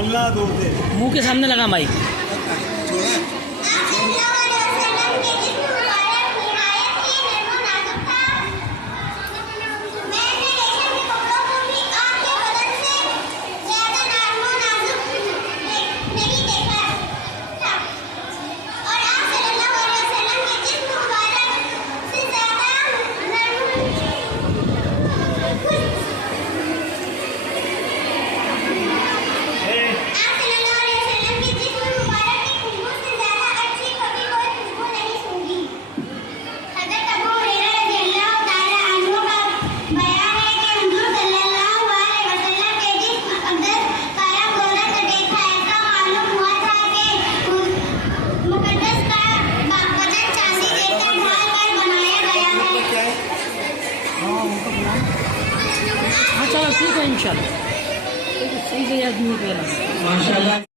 बोलना दूर से, मुंह के सामने लगा माइक। हाँ चलो ठीक है इंशाल्लाह, सही से याद नहीं किया। माशाल्लाह।